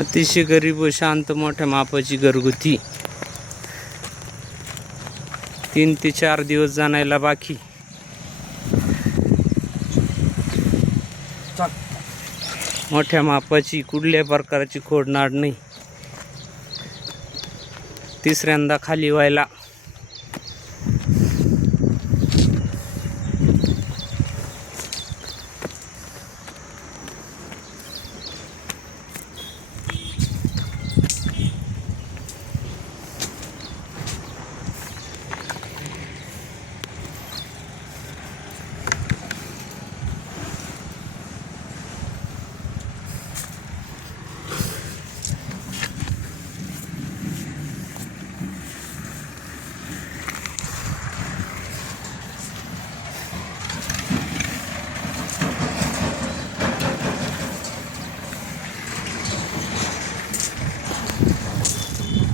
अतिशय गरीब व शांत मोठ्या मापाची घरगुती 3 ते 4 दिवस जाणायला बाकी. मोठ्या मापाची कुठल्या प्रकारची खोडनाड नाही. तिसऱ्यांदा खाली व्हायला